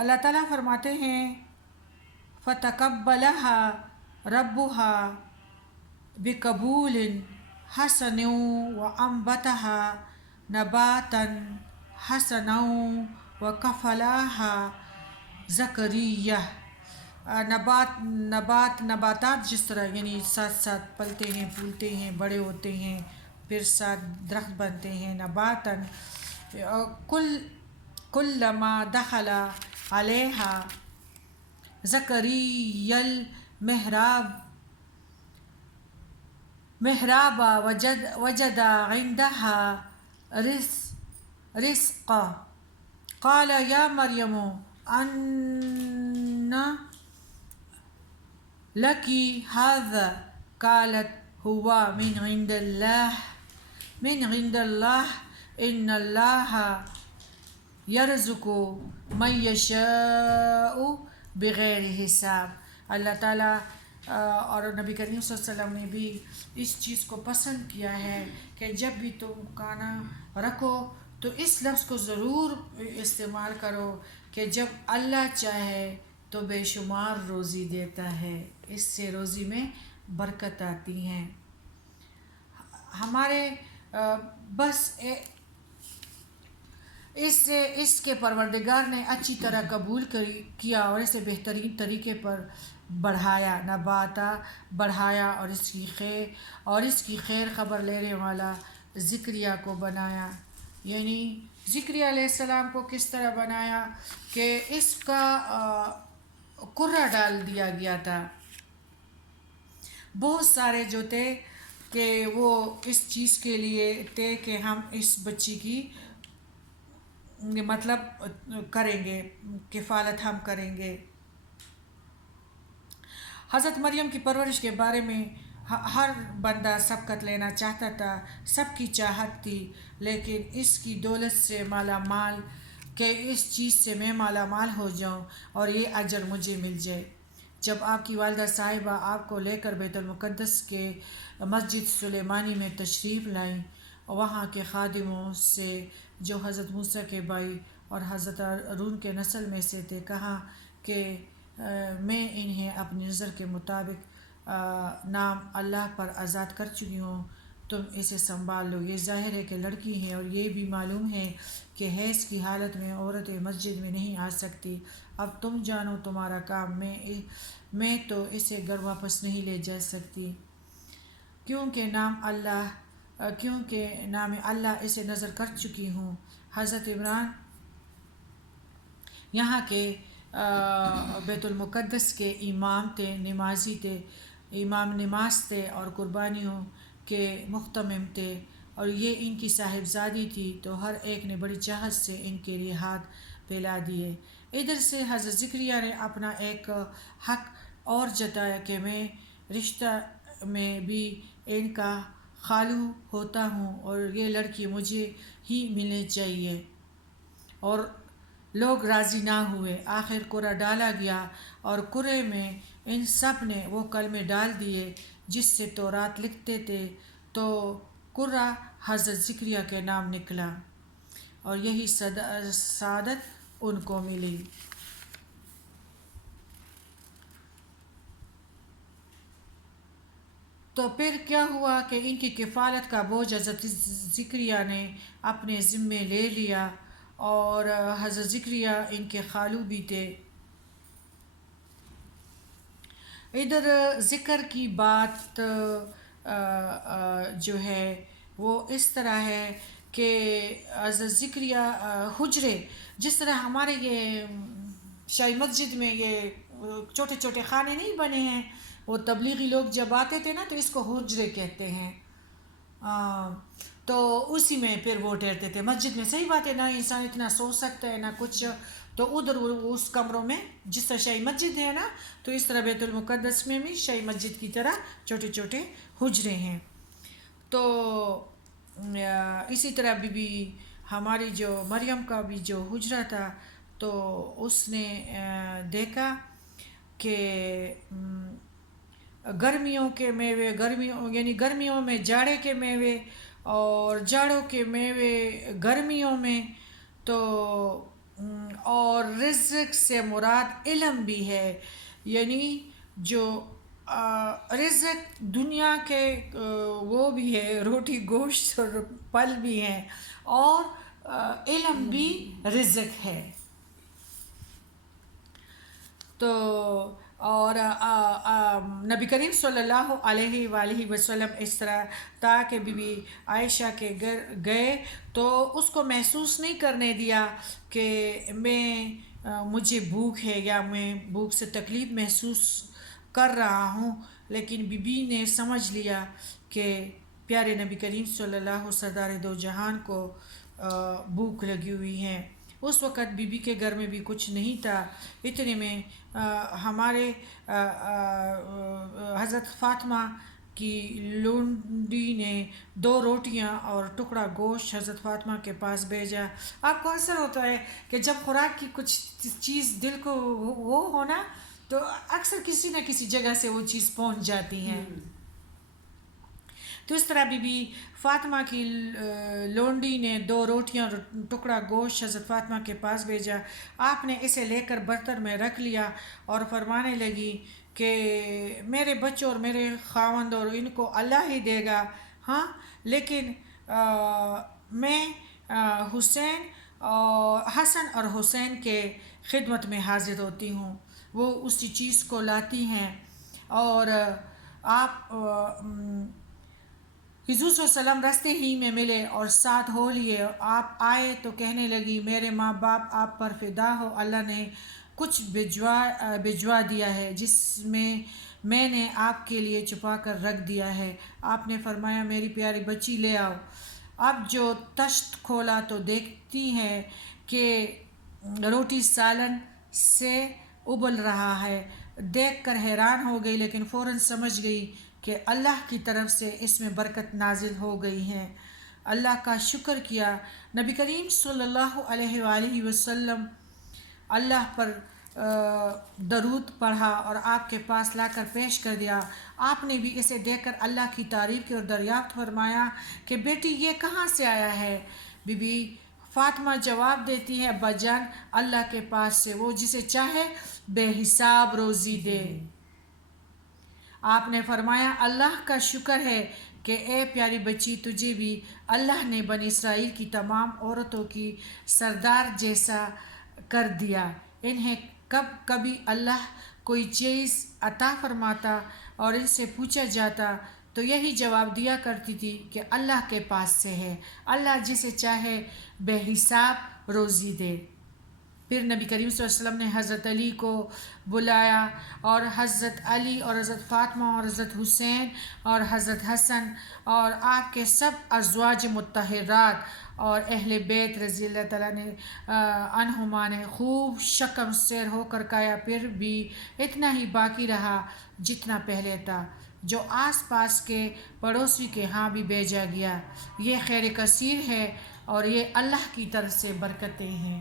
اللہ تعالیٰ فرماتے ہیں فتقبلها ربها بقبول حسن وانبتها نباتا حسنا وکفلها زکریہ۔ نباتات جس طرح یعنی ساتھ ساتھ پلتے ہیں، پھولتے ہیں، بڑے ہوتے ہیں، پھر ساتھ درخت بنتے ہیں، نباتاً کلما دخل علیہا زکریا المحراب وجد عندها رزقا قال یا مریم ان لکی هذا قالت هو من عند اللہ ان اللہ یرزق من یشاء بغیر حساب۔ اللہ تعالیٰ اور نبی کریم صلی اللہ علیہ وسلم نے بھی اس چیز کو پسند کیا ہے کہ جب بھی تم کھانا رکھو تو اس لفظ کو ضرور استعمال کرو کہ جب اللہ چاہے تو بے شمار روزی دیتا ہے، اس سے روزی میں برکت آتی ہے۔ ہمارے بس اس کے پروردگار نے اچھی طرح قبول کیا اور اسے بہترین طریقے پر بڑھایا، نباتا بڑھایا، اور اس کی خیر خبر لینے والا زکریا کو بنایا۔ یعنی زکریا علیہ السلام کو کس طرح بنایا کہ اس کا قرہ ڈال دیا گیا تھا۔ بہت سارے جو تھے کہ وہ اس چیز کے لیے تھے کہ ہم اس بچی کی مطلب کریں گے، کفالت ہم کریں گے۔ حضرت مریم کی پرورش کے بارے میں ہر بندہ سبقت لینا چاہتا تھا، سب کی چاہت تھی، لیکن اس کی دولت سے مالا مال کہ اس چیز سے میں مالا مال ہو جاؤں اور یہ اجر مجھے مل جائے۔ جب آپ کی والدہ صاحبہ آپ کو لے کر بیت المقدس کے مسجد سلیمانی میں تشریف لائیں، وہاں کے خادموں سے جو حضرت موسیٰ کے بھائی اور حضرت ہارون کے نسل میں سے تھے کہا کہ میں انہیں اپنی نظر کے مطابق نام اللہ پر آزاد کر چکی ہوں، تم اسے سنبھال لو۔ یہ ظاہر ہے کہ لڑکی ہے اور یہ بھی معلوم ہے کہ حیض کی حالت میں عورتیں مسجد میں نہیں آ سکتی، اب تم جانو تمہارا کام، میں تو اسے گھر واپس نہیں لے جا سکتی کیونکہ نام اللہ اسے نظر کر چکی ہوں۔ حضرت عمران یہاں کے بیت المقدس کے امام تھے، نمازی تھے، امام نماز تھے اور قربانیوں کے مہتمم تھے، اور یہ ان کی صاحبزادی تھی، تو ہر ایک نے بڑی چاہت سے ان کے لیے ہاتھ پھیلا دیے۔ ادھر سے حضرت زکریا نے اپنا ایک حق اور جتایا کہ میں رشتہ میں بھی ان کا خالو ہوتا ہوں اور یہ لڑکی مجھے ہی ملنی چاہیے، اور لوگ راضی نہ ہوئے۔ آخر قرہ ڈالا گیا اور قرے میں ان سب نے وہ کلمے ڈال دیے جس سے تورات لکھتے تھے، تو قرہ حضرت زکریا کے نام نکلا اور یہی سعادت ان کو ملی۔ تو پھر کیا ہوا کہ ان کی کفالت کا بوجھ حضرت زکریا نے اپنے ذمے لے لیا، اور حضرت زکریا ان کے خالو بھی تھے۔ ادھر ذکر کی بات جو ہے وہ اس طرح ہے کہ حضرت زکریا حجرے، جس طرح ہمارے یہ شاہی مسجد میں یہ چھوٹے چھوٹے خانے نہیں بنے ہیں، وہ تبلیغی لوگ جب آتے تھے نا تو اس کو حجرے کہتے ہیں، تو اسی میں پھر وہ ٹھہرتے تھے۔ مسجد میں صحیح بات ہے، نہ انسان اتنا سو سکتا ہے نہ کچھ، تو ادھر اس کمروں میں جس طرح شاہی مسجد ہے نا، تو اس طرح بیت المقدس میں بھی شاہی مسجد کی طرح چھوٹے چھوٹے حجرے ہیں۔ تو اسی طرح بی ہماری جو مریم کا بھی جو حجرہ تھا، تو اس نے دیکھا کہ گرمیوں کے میوے، یعنی گرمیوں میں جاڑے کے میوے اور جاڑوں کے میوے گرمیوں میں، تو اور رزق سے مراد علم بھی ہے، یعنی جو رزق دنیا کے وہ بھی ہے، روٹی گوشت اور پھل بھی ہیں، اور علم بھی رزق ہے۔ تو اور نبی کریم صلی اللہ علیہ وآلہ وسلم اس طرح تھا کہ بی بی عائشہ کے گھر گئے تو اس کو محسوس نہیں کرنے دیا کہ مجھے بھوک ہے یا میں بھوک سے تکلیف محسوس کر رہا ہوں، لیکن بی بی نے سمجھ لیا کہ پیارے نبی کریم صلی اللہ سردار دو جہان کو بھوک لگی ہوئی ہے۔ اس وقت بی بی کے گھر میں بھی کچھ نہیں تھا، اتنے میں ہمارے حضرت فاطمہ کی لونڈی نے 2 روٹیاں اور ٹکڑا گوشت حضرت فاطمہ کے پاس بھیجا۔ آپ کو اثر ہوتا ہے کہ جب خوراک کی کچھ چیز دل کو وہ ہونا تو اکثر کسی نہ کسی جگہ سے وہ چیز پہنچ جاتی ہیں۔ تو اس طرح بی بی فاطمہ کی لونڈی نے 2 روٹیاں اور ٹکڑا گوشت حضرت فاطمہ کے پاس بھیجا۔ آپ نے اسے لے کر برتن میں رکھ لیا اور فرمانے لگی کہ میرے بچوں اور میرے خاوند اور ان کو اللہ ہی دے گا، ہاں، لیکن میں حسن اور حسین کے خدمت میں حاضر ہوتی ہوں۔ وہ اسی چیز کو لاتی ہیں اور آپ حضور صلی اللہ علیہ وسلم راستے ہی میں ملے اور ساتھ ہو لیے۔ آپ آئے تو کہنے لگی میرے ماں باپ آپ پر فدا ہو، اللہ نے کچھ بھجوا دیا ہے جس میں نے آپ کے لیے چھپا کر رکھ دیا ہے۔ آپ نے فرمایا میری پیاری بچی لے آؤ۔ اب جو تشت کھولا تو دیکھتی ہے کہ روٹی سالن سے ابل رہا ہے۔ دیکھ کر حیران ہو گئی، لیکن فوراً سمجھ گئی کہ اللہ کی طرف سے اس میں برکت نازل ہو گئی ہے۔ اللہ کا شکر کیا، نبی کریم صلی اللہ علیہ وآلہ وسلم اللہ پر درود پڑھا اور آپ کے پاس لا کر پیش کر دیا۔ آپ نے بھی اسے دیکھ کر اللہ کی تعریف کی اور دریافت فرمایا کہ بیٹی یہ کہاں سے آیا ہے؟ بی بی فاطمہ جواب دیتی ہے ابا جان اللہ کے پاس سے، وہ جسے چاہے بے حساب روزی دے۔ آپ نے فرمایا اللہ کا شکر ہے کہ اے پیاری بچی تجھے بھی اللہ نے بنی اسرائیل کی تمام عورتوں کی سردار جیسا کر دیا۔ انہیں کبھی اللہ کوئی چیز عطا فرماتا اور ان سے پوچھا جاتا تو یہی جواب دیا کرتی تھی کہ اللہ کے پاس سے ہے، اللہ جسے چاہے بے حساب روزی دے۔ پھر نبی کریم صلی اللہ علیہ وسلم نے حضرت علی کو بلایا اور حضرت علی اور حضرت فاطمہ اور حضرت حسین اور حضرت حسن اور آپ کے سب ازواج مطہرات اور اہل بیت رضی اللہ تعالیٰ عنہما نے خوب شکم سیر ہو کر کہا پھر بھی اتنا ہی باقی رہا جتنا پہلے تھا، جو آس پاس کے پڑوسی کے ہاں بھی بھیجا گیا۔ یہ خیر کثیر ہے اور یہ اللہ کی طرف سے برکتیں ہیں۔